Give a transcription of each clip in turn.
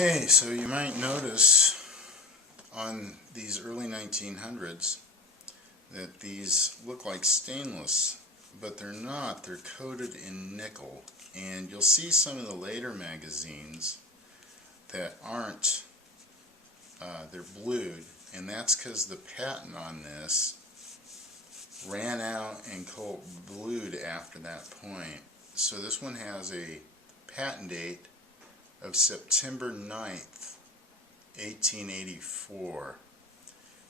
Okay, so you might notice on these early 1900s that these look like stainless, but they're not. They're coated in nickel, and you'll see some of the later magazines that aren't, they're blued, and that's because the patent on this ran out and Colt blued after that point. So this one has a patent date of September 9th, 1884.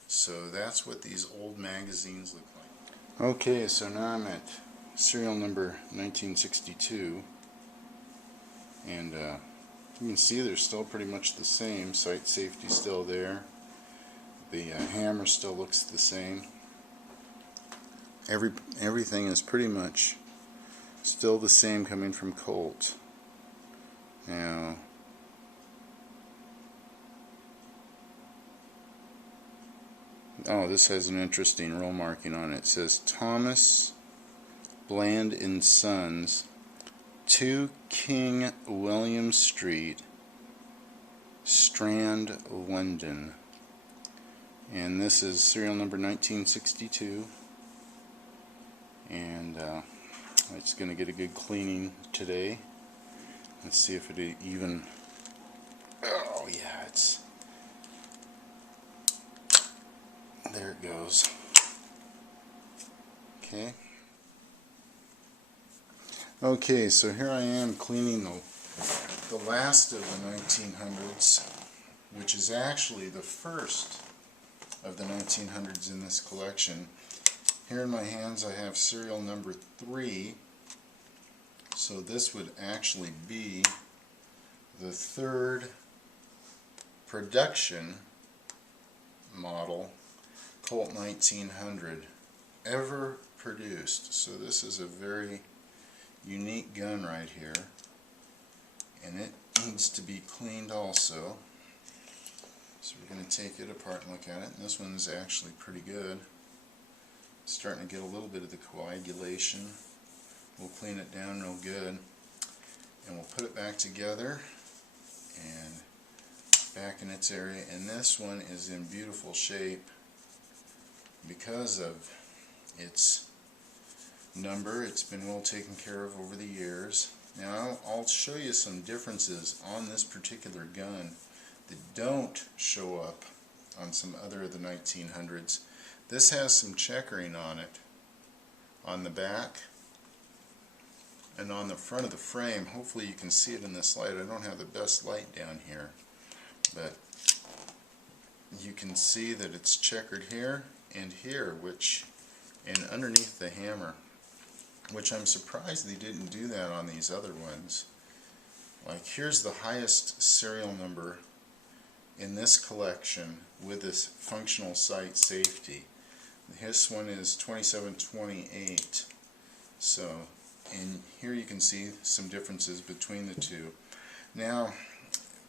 So that's what these old magazines look like. Okay, so now I'm at serial number 1962, and you can see they're still pretty much the same. Sight safety still there. The hammer still looks the same. Everything is pretty much still the same coming from Colt. Now, oh, this has an interesting roll marking on it. It says Thomas Bland and Sons, 2 King William Street, Strand, London. And this is serial number 1962. And it's going to get a good cleaning today. Let's see if it even... Oh yeah, it's... There it goes. Okay. Okay, so here I am cleaning the last of the 1900s, which is actually the first of the 1900s in this collection. Here in my hands I have serial number 3. So this would actually be the 3rd production model Colt 1900 ever produced. So this is a very unique gun right here, and it needs to be cleaned also. So we're going to take it apart and look at it, and this one's actually pretty good. It's starting to get a little bit of the coagulation. We'll clean it down real good, and we'll put it back together and back in its area. And this one is in beautiful shape because of its number. It's been well taken care of over the years. Now I'll show you some differences on this particular gun that don't show up on some other of the 1900s. This has some checkering on it on the back and on the front of the frame. Hopefully you can see it in this light. I don't have the best light down here, but you can see that it's checkered here and here, and underneath the hammer, which I'm surprised they didn't do that on these other ones. Like, here's the highest serial number in this collection with this functional sight safety. This one is 2728. So, and here you can see some differences between the two. Now,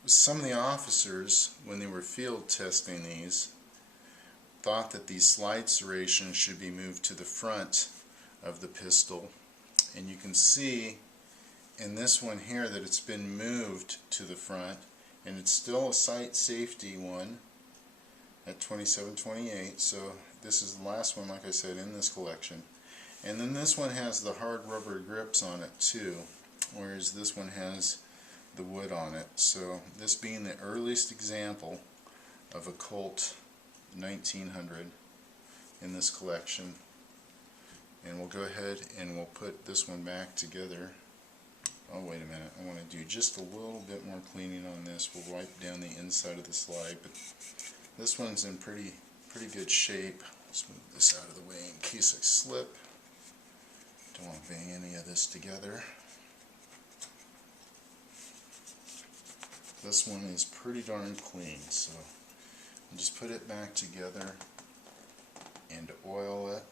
some of the officers, when they were field testing these, thought that these slide serrations should be moved to the front of the pistol, and you can see in this one here that it's been moved to the front, and it's still a sight safety one at 2728. So this is the last one, like I said, in this collection. And then this one has the hard rubber grips on it too, whereas this one has the wood on it. So this being the earliest example of a Colt 1900 in this collection. And we'll go ahead and we'll put this one back together. Oh, wait a minute, I want to do just a little bit more cleaning on this. We'll wipe down the inside of the slide, but this one's in pretty good shape. Let's move this out of the way in case I slip. Don't want to bang any of this together. This one is pretty darn clean, so I'll just put it back together and oil it.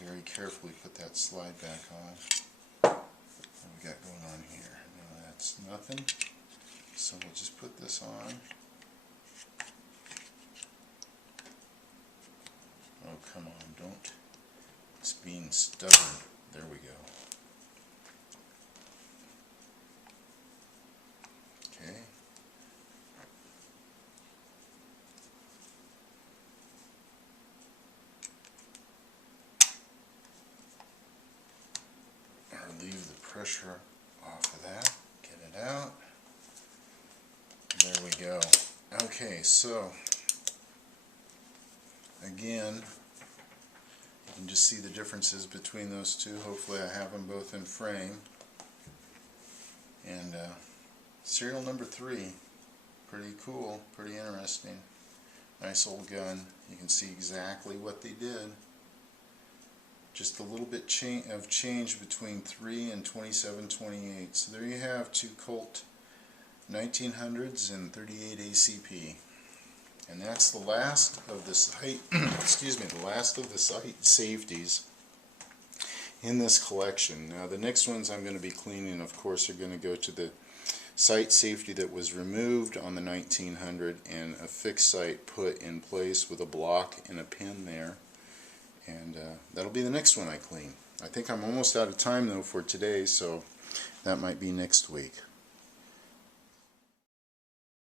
Very carefully put that slide back on. What we got going on here? No, that's nothing. So we'll just put this on. Oh, come on, don't. It's being stubborn. There we go. Okay. relieve the pressure off of that, get it out. There we go. Okay, so again, you can just see the differences between those two. Hopefully I have them both in frame. And serial number 3, pretty cool, pretty interesting. Nice old gun. You can see exactly what they did. Just a little bit of change between 3 and 2728. So there you have 2 Colt 1900s and 38 ACP. And that's the last of the sight, excuse me, the last of the sight safeties in this collection. Now the next ones I'm going to be cleaning, of course, are going to go to the sight safety that was removed on the 1900 and a fixed sight put in place with a block and a pin there. And that'll be the next one I clean. I think I'm almost out of time though for today, so that might be next week.